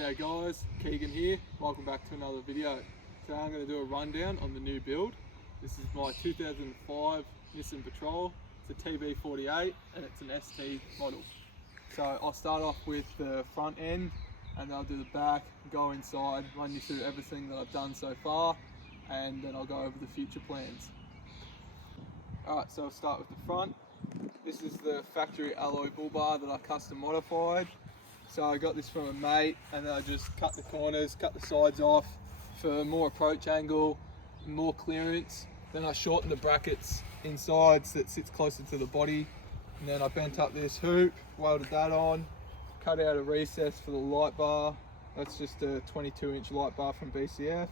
G'day guys, Keegan here. Welcome back to another video. Today I'm going to do a rundown on the new build. This is my 2005 Nissan Patrol. It's a TB48 and it's an ST model. So I'll start off with the front end and then I'll do the back, go inside, run you through everything that I've done so far, and then I'll go over the future plans. Alright, so I'll start with the front. This is the factory alloy bull bar that I custom modified. So I got this from a mate and then I just cut the corners, cut the sides off for more approach angle, more clearance. Then I shortened the brackets inside so it sits closer to the body. And then I bent up this hoop, welded that on, cut out a recess for the light bar. That's just a 22-inch light bar from BCF.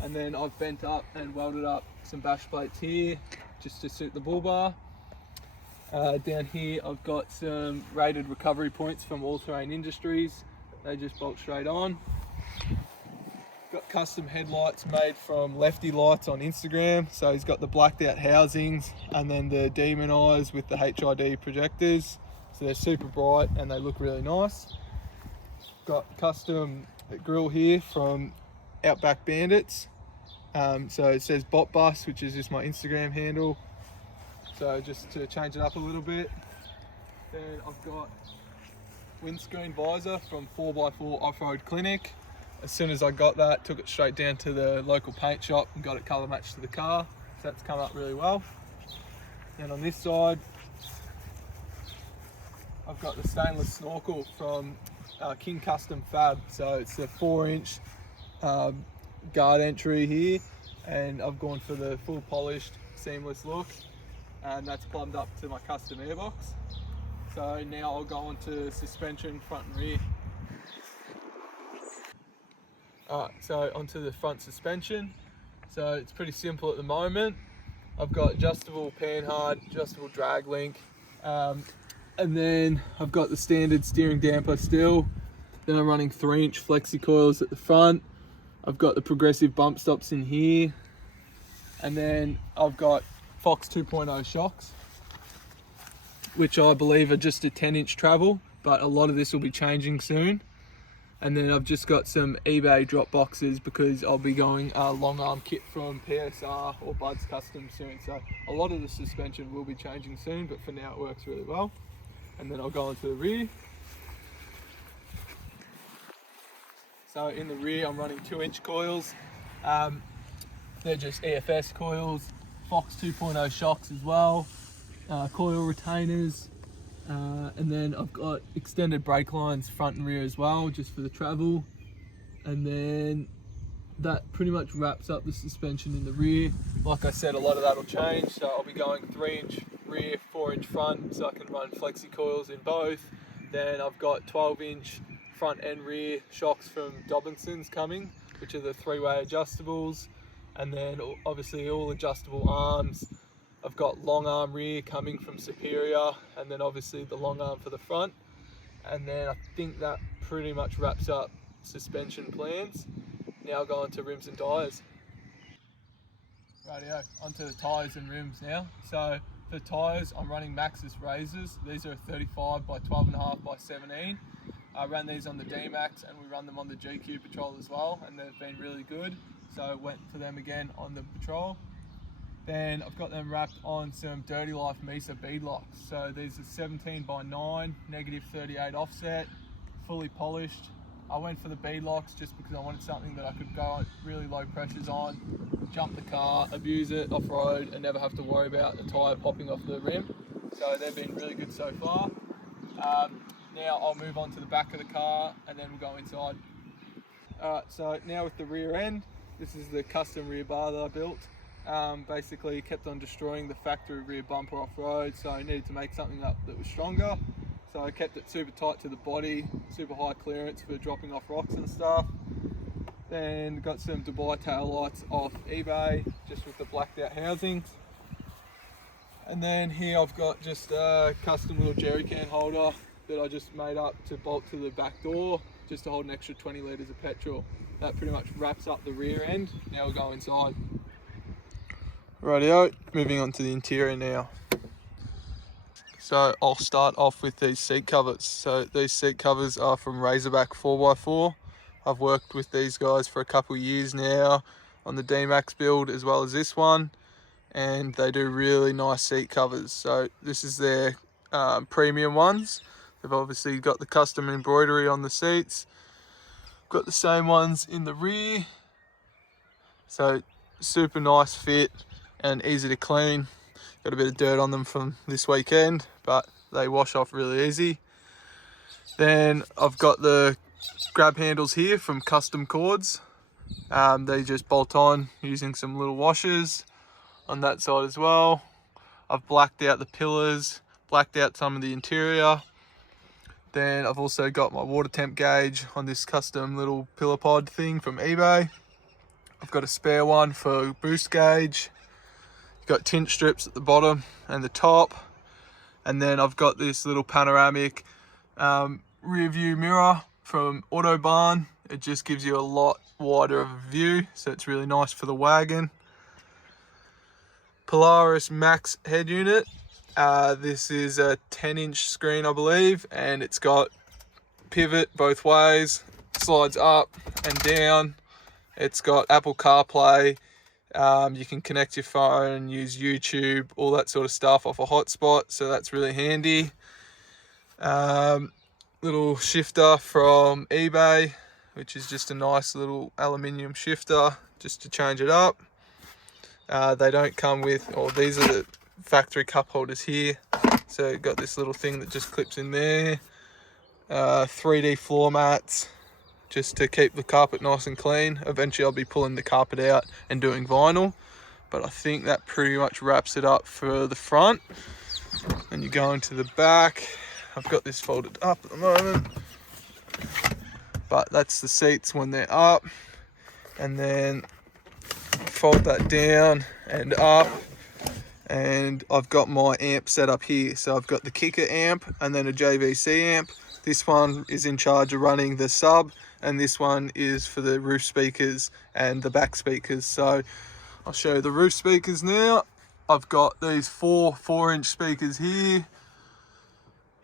And then I've bent up and welded up some bash plates here just to suit the bull bar. Down here I've got some rated recovery points from All Terrain Industries. They just bolt straight on. Got custom headlights made from Lefty Lights on Instagram. So he's got the blacked out housings and then the demon eyes with the HID projectors. So they're super bright and they look really nice. Got custom grill here from Outback Bandits. So it says Bot Bus, which is just my Instagram handle. So just to change it up a little bit. Then I've got windscreen visor from 4x4 Off-Road Clinic. As soon as I got that, took it straight down to the local paint shop and got it colour matched to the car. So that's come up really well. Then on this side, I've got the stainless snorkel from King Custom Fab. So it's a 4-inch guard entry here, and I've gone for the full polished seamless look. And that's plumbed up to my custom airbox. So now I'll go on to suspension, front and rear. Alright, so onto the front suspension. So it's pretty simple at the moment. I've got adjustable panhard, adjustable drag link, and then I've got the standard steering damper still. Then I'm running 3-inch flexi coils at the front. I've got the progressive bump stops in here. And then I've got Fox 2.0 shocks, which I believe are just a 10-inch travel, but a lot of this will be changing soon. And then I've just got some eBay drop boxes because I'll be going a long arm kit from PSR or Bud's Custom soon. So a lot of the suspension will be changing soon, but for now it works really well. And then I'll go onto the rear. So in the rear I'm running 2-inch coils. They're just EFS coils. Fox 2.0 shocks as well, coil retainers, and then I've got extended brake lines front and rear as well, just for the travel. And then that pretty much wraps up the suspension in the rear. Like I said, a lot of that will change, so I'll be going 3-inch rear, 4-inch front, so I can run flexi coils in both. Then I've got 12-inch front and rear shocks from Dobinson's coming, which are the 3-way adjustables. And then obviously all adjustable arms. I've got long arm rear coming from Superior, and then obviously the long arm for the front. And then I think that pretty much wraps up suspension plans. Now I'll go on to rims and tyres. Rightio, onto the tyres and rims now. So for tyres, I'm running Maxxis Razors. These are 35 by 12.5 by 17. I ran these on the D-Max and we run them on the GQ Patrol as well, and they've been really good. So I went for them again on the Patrol. Then I've got them wrapped on some Dirty Life Mesa bead locks. So these are 17 by 9, negative 38 offset, fully polished. I went for the bead locks just because I wanted something that I could go at really low pressures on, jump the car, abuse it off-road, and never have to worry about the tyre popping off the rim. So they've been really good so far. Now I'll move on to the back of the car and then we'll go inside. Alright, so now with the rear end, this is the custom rear bar that I built. Basically kept on destroying the factory rear bumper off-road, so I needed to make something up that was stronger. So I kept it super tight to the body, super high clearance for dropping off rocks and stuff. Then got some Dubai tail lights off eBay, just with the blacked out housings. And then here I've got just a custom little jerry can holder that I just made up to bolt to the back door, just to hold an extra 20 litres of petrol. That pretty much wraps up the rear end. Now we'll go inside. Rightio, moving on to the interior now. So I'll start off with these seat covers. So these seat covers are from Razorback 4x4. I've worked with these guys for a couple of years now on the D-Max build as well as this one, and they do really nice seat covers. So this is their premium ones. They've obviously got the custom embroidery on the seats. Got the same ones in the rear. So super nice fit and easy to clean. Got a bit of dirt on them from this weekend, but they wash off really easy. Then I've got the grab handles here from Custom Cords. They just bolt on using some little washers on that side as well. I've blacked out the pillars, blacked out some of the interior. Then I've also got my water temp gauge on this custom little pillar pod thing from eBay. I've got a spare one for boost gauge. Got tint strips at the bottom and the top. And then I've got this little panoramic rear view mirror from Autobarn. It just gives you a lot wider of a view, so it's really nice for the wagon. Polaris Max head unit. This is a 10-inch screen, I believe, and it's got pivot both ways, slides up and down. It's got Apple CarPlay. You can connect your phone, use YouTube, all that sort of stuff off a hotspot, so that's really handy. Little shifter from eBay, which is just a nice little aluminium shifter just to change it up. They don't come with, or these are the factory cup holders here. So you've got this little thing that just clips in there. 3D floor mats, just to keep the carpet nice and clean. Eventually I'll be pulling the carpet out and doing vinyl, but I think that pretty much wraps it up for the front. And you go into the back. I've got this folded up at the moment, but that's the seats when they're up. And then fold that down and up, and I've got my amp set up here. So I've got the kicker amp and then a JVC amp. This one is in charge of running the sub, and this one is for the roof speakers and the back speakers. So I'll show you the roof speakers now. I've got these 4-inch speakers here,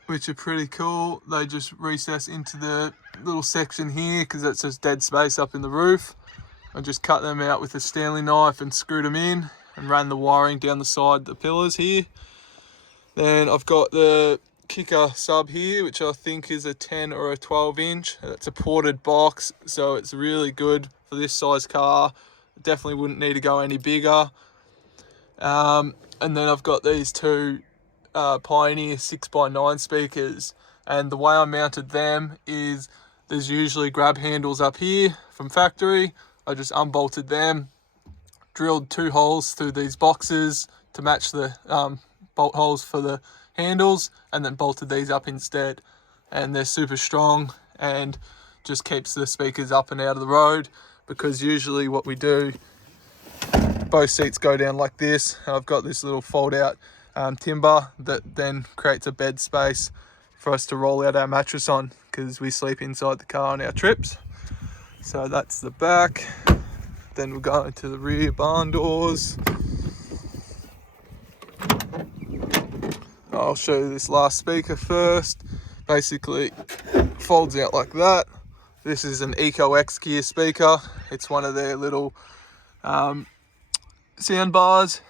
which are pretty cool. They just recess into the little section here because that's just dead space up in the roof. I just cut them out with a Stanley knife and screwed them in and ran the wiring down the side of the pillars here. Then I've got the kicker sub here, which I think is a 10 or a 12-inch. It's a ported box, so it's really good for this size car. Definitely wouldn't need to go any bigger. And then I've got these two Pioneer 6x9 speakers, and the way I mounted them is there's usually grab handles up here from factory. I just unbolted them, drilled 2 holes through these boxes to match the bolt holes for the handles, and then bolted these up instead. And they're super strong and just keeps the speakers up and out of the road, because usually what we do, both seats go down like this, and I've got this little fold out timber that then creates a bed space for us to roll out our mattress on, because we sleep inside the car on our trips. So that's the back. Then we'll go into the rear barn doors. I'll show you this last speaker first. Basically folds out like that. This is an Eco X gear speaker. It's one of their little sound bars,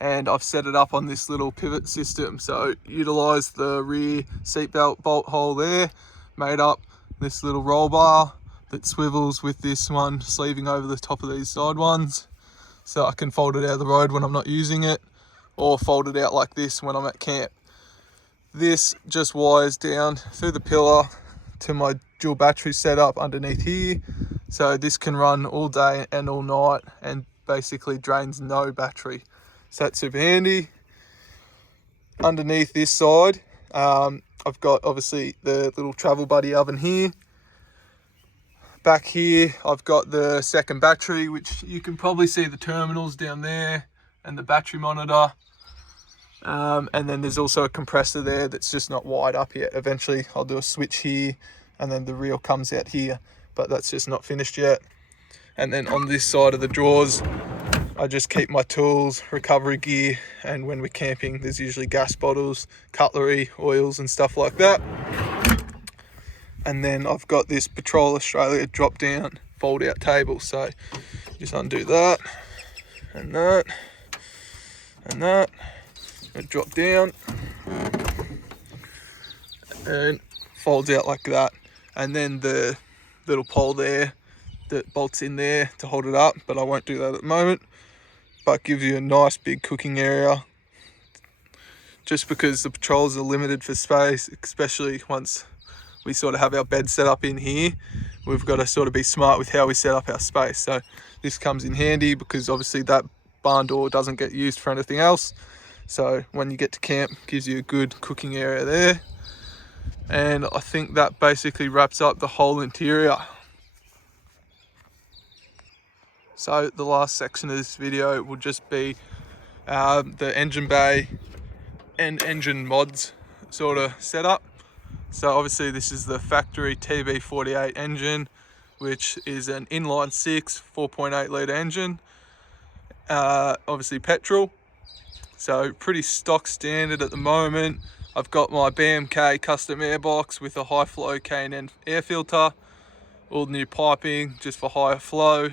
and I've set it up on this little pivot system. So utilize the rear seatbelt bolt hole there, made up this little roll bar that swivels with this one sleeving over the top of these side ones, so I can fold it out of the road when I'm not using it, or fold it out like this when I'm at camp. This just wires down through the pillar to my dual battery setup underneath here, so this can run all day and all night and basically drains no battery. So that's super handy. Underneath this side, I've got obviously the little travel buddy oven here. Back here, I've got the second battery, which you can probably see the terminals down there and the battery monitor. And then there's also a compressor there that's just not wired up yet. Eventually I'll do a switch here, and then the reel comes out here, but that's just not finished yet. And then on this side of the drawers, I just keep my tools, recovery gear, and when we're camping, there's usually gas bottles, cutlery, oils and stuff like that. And then I've got this Patrol Australia drop down fold out table. So just undo that and that and that, and drop down and folds out like that. And then the little pole there that bolts in there to hold it up, but I won't do that at the moment. But gives you a nice big cooking area, just because the Patrols are limited for space, especially once we sort of have our bed set up in here. We've got to sort of be smart with how we set up our space. So this comes in handy because obviously that barn door doesn't get used for anything else. So when you get to camp, it gives you a good cooking area there. And I think that basically wraps up the whole interior. So the last section of this video will just be the engine bay and engine mods sort of setup. So obviously this is the factory TB48 engine, which is an inline 6 4.8 litre engine, obviously petrol. So pretty stock standard at the moment. I've got my BMK custom airbox with a high flow K&N air filter, all new piping just for higher flow,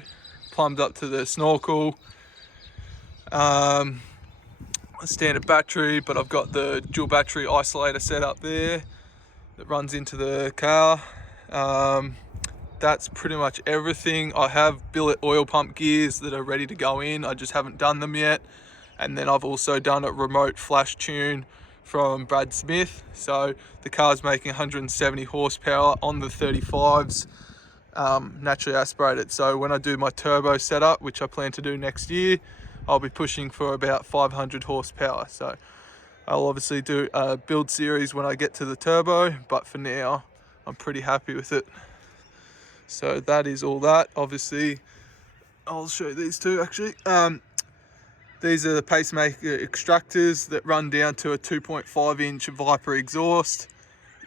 plumbed up to the snorkel. A standard battery, but I've got the dual battery isolator set up there that runs into the car. That's pretty much everything. I have billet oil pump gears that are ready to go in, I just haven't done them yet. And then I've also done a remote flash tune from Brad Smith. So the car's making 170 horsepower on the 35s, naturally aspirated. So when I do my turbo setup, which I plan to do next year, I'll be pushing for about 500 horsepower. So I'll obviously do a build series when I get to the turbo, but for now I'm pretty happy with it. So that is all that. Obviously I'll show you these two actually. These are the pacemaker extractors that run down to a 2.5 inch Viper exhaust.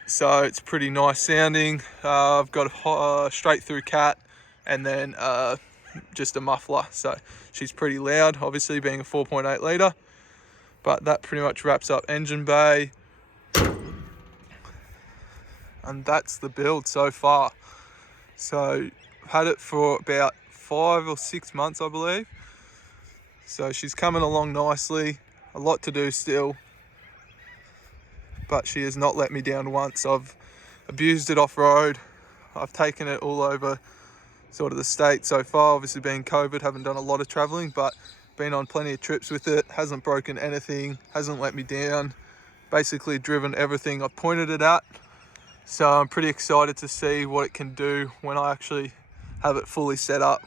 So it's pretty nice sounding. I've got a straight through cat and then just a muffler. So she's pretty loud, obviously being a 4.8 litre. But that pretty much wraps up engine bay. And that's the build so far. So I've had it for about 5 or 6 months, I believe. So she's coming along nicely. A lot to do still, but she has not let me down once. I've abused it off-road. I've taken it all over sort of the state so far. Obviously being COVID, haven't done a lot of traveling, but been on plenty of trips with it. Hasn't broken anything, hasn't let me down. Basically driven everything I pointed it at. So I'm pretty excited to see what it can do when I actually have it fully set up.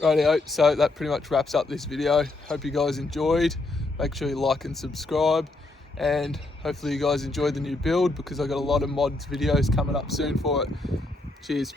Rightio, so that pretty much wraps up this video. Hope you guys enjoyed. Make sure you like and subscribe, and hopefully you guys enjoyed the new build, because I got a lot of mods videos coming up soon for it. Cheers.